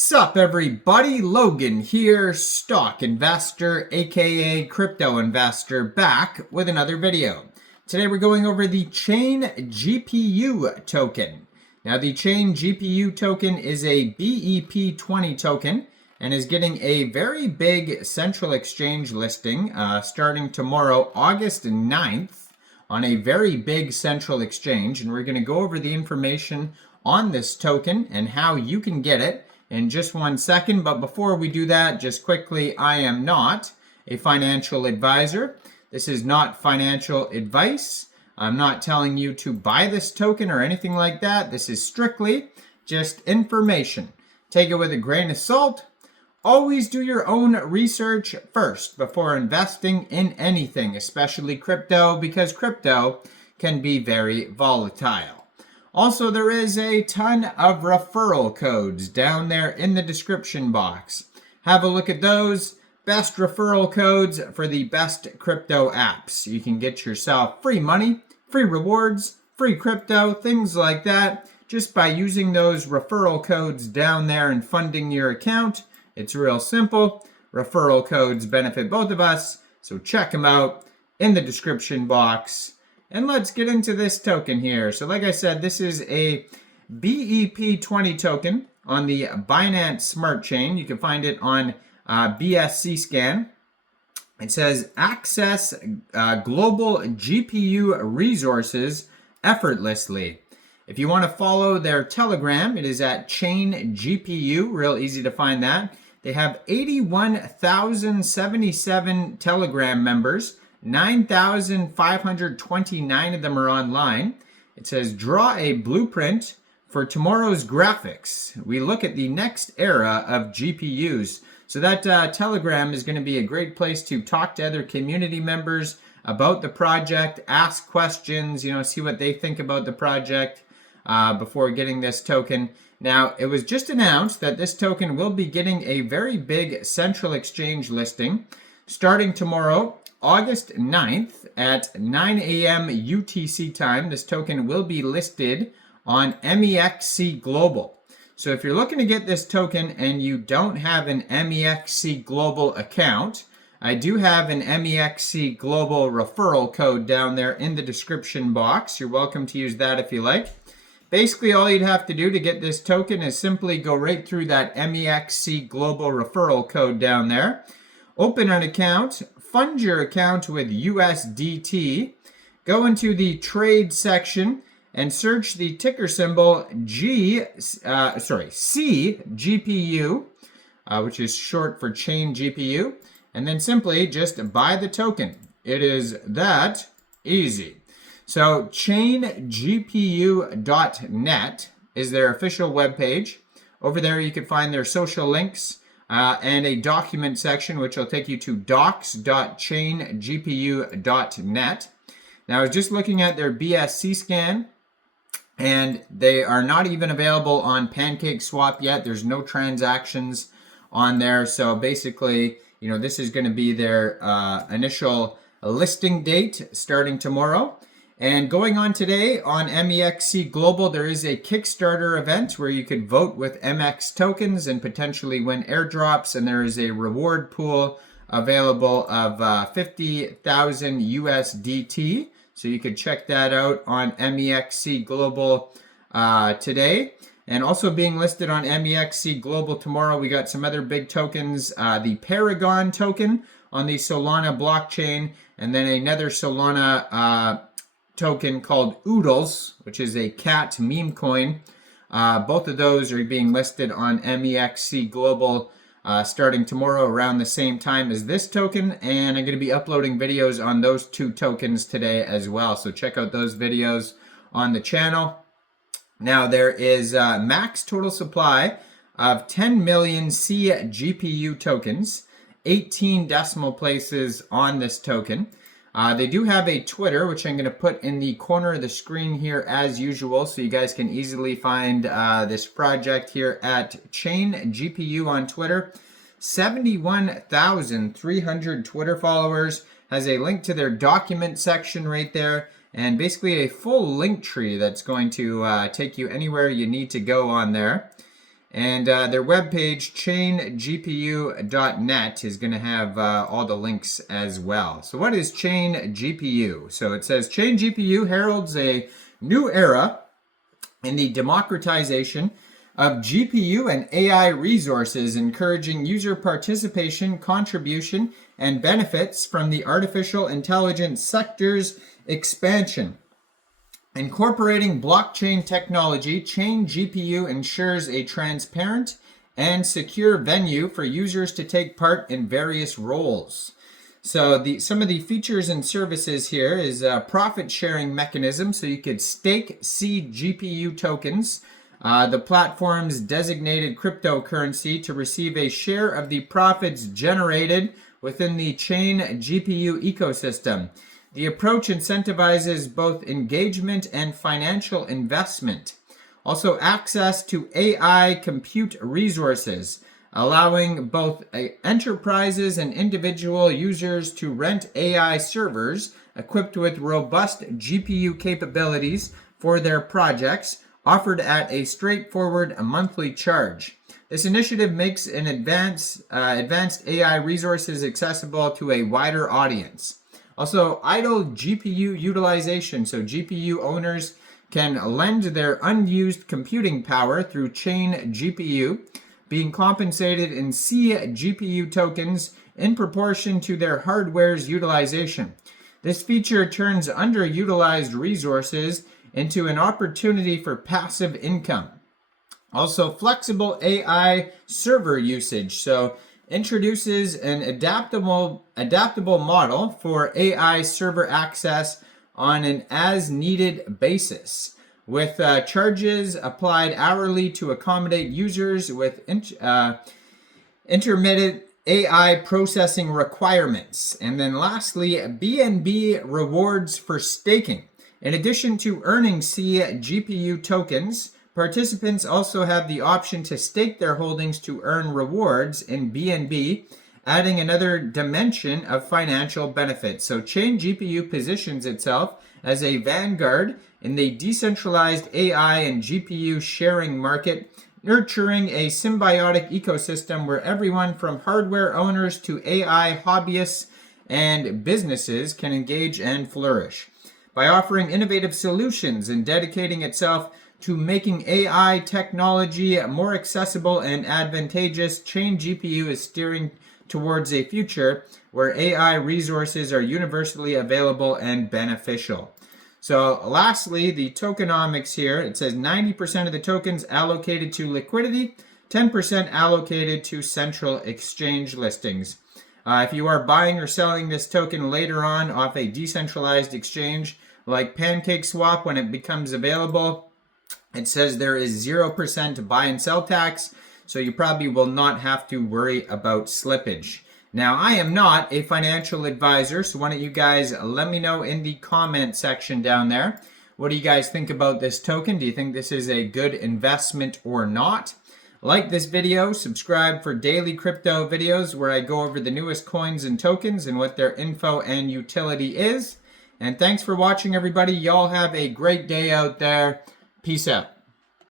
Sup everybody, Logan here, stock investor aka crypto investor, back with another video. Today we're going over the ChainGPU token. Now the ChainGPU token is a BEP20 token and is getting a very big central exchange listing starting tomorrow, August 9th, on a very big central exchange, and we're going to go over the information on this token and how you can get it in just 1 second. But before we do that, just quickly, I am not a financial advisor. This is not financial advice. I'm not telling you to buy this token or anything like that. This is strictly just information. Take it with a grain of salt. Always do your own research first before investing in anything, especially crypto, because crypto can be very volatile. Also, there is a ton of referral codes down there in the description box. Have a look at those. Best referral codes for the best crypto apps. You can get yourself free money, free rewards, free crypto, things like that, just by using those referral codes down there and funding your account. It's real simple. Referral codes benefit both of us, so check them out in the description box. And let's get into this token here. So like I said, this is a BEP20 token on the Binance Smart Chain. You can find it on BSC scan. It says access global GPU resources effortlessly. If you want to follow their Telegram, it is at ChainGPU. Real easy to find that. They have 81,077 Telegram members. 9,529 of them are online. It says, draw a blueprint for tomorrow's graphics. We look at the next era of GPUs. So that Telegram is going to be a great place to talk to other community members about the project, ask questions, see what they think about the project before getting this token. Now, it was just announced that this token will be getting a very big central exchange listing starting tomorrow, August 9th at 9 a.m. UTC time. This token will be listed on MEXC Global. So if you're looking to get this token and you don't have an MEXC Global account, I do have an MEXC Global referral code down there in the description box. You're welcome to use that if you like. Basically, all you'd have to do to get this token is simply go right through that MEXC Global referral code down there. Open an account, fund your account with USDT, go into the trade section and search the ticker symbol CGPU, which is short for ChainGPU, and then simply just buy the token. It is that easy. So ChainGPU.net is their official webpage. Over there you can find their social links and a document section, which will take you to docs.chaingpu.net. Now I was just looking at their BSC scan, and they are not even available on PancakeSwap yet. There's no transactions on there. So basically, this is going to be their initial listing date starting tomorrow. And going on today on MEXC Global, there is a Kickstarter event where you could vote with MX tokens and potentially win airdrops. And there is a reward pool available of 50,000 USDT. So you could check that out on MEXC Global today. And also being listed on MEXC Global tomorrow, we got some other big tokens. The Paragon token on the Solana blockchain, and then another Solana token called Oodles, which is a cat meme coin. Both of those are being listed on MEXC Global starting tomorrow around the same time as this token, and I'm going to be uploading videos on those two tokens today as well. So check out those videos on the channel. Now there is max total supply of 10 million CGPU tokens, 18 decimal places on this token. They do have a Twitter, which I'm going to put in the corner of the screen here as usual, so you guys can easily find this project here at ChainGPU on Twitter. 71,300 Twitter followers, has a link to their document section right there, and basically a full link tree that's going to take you anywhere you need to go on there. And their webpage, ChainGPU.net, is going to have all the links as well. So what is ChainGPU? So it says ChainGPU heralds a new era in the democratization of GPU and AI resources, encouraging user participation, contribution, and benefits from the artificial intelligence sector's expansion. Incorporating blockchain technology, ChainGPU ensures a transparent and secure venue for users to take part in various roles. So some of the features and services here is a profit sharing mechanism, so you could stake CGPU tokens, the platform's designated cryptocurrency, to receive a share of the profits generated within the ChainGPU ecosystem. The approach incentivizes both engagement and financial investment. Also, access to AI compute resources, allowing both enterprises and individual users to rent AI servers equipped with robust GPU capabilities for their projects, offered at a straightforward monthly charge. This initiative makes an advanced AI resources accessible to a wider audience. Also, idle GPU utilization, so GPU owners can lend their unused computing power through ChainGPU, being compensated in CGPU tokens in proportion to their hardware's utilization. This feature turns underutilized resources into an opportunity for passive income. Also, flexible AI server usage, so introduces an adaptable model for AI server access on an as-needed basis, with charges applied hourly to accommodate users with intermittent AI processing requirements. And then lastly, BNB rewards for staking. In addition to earning CGPU tokens, participants also have the option to stake their holdings to earn rewards in BNB, adding another dimension of financial benefit. So ChainGPU positions itself as a vanguard in the decentralized AI and GPU sharing market, nurturing a symbiotic ecosystem where everyone from hardware owners to AI hobbyists and businesses can engage and flourish. By offering innovative solutions and dedicating itself to making AI technology more accessible and advantageous, ChainGPU is steering towards a future where AI resources are universally available and beneficial. So lastly, the tokenomics here, it says 90% of the tokens allocated to liquidity, 10% allocated to central exchange listings. If you are buying or selling this token later on off a decentralized exchange like PancakeSwap, when it becomes available, it says there is 0% buy and sell tax, so you probably will not have to worry about slippage. Now, I am not a financial advisor, so why don't you guys let me know in the comment section down there. What do you guys think about this token? Do you think this is a good investment or not? Like this video, subscribe for daily crypto videos where I go over the newest coins and tokens and what their info and utility is. And thanks for watching, everybody. Y'all have a great day out there. Peace out.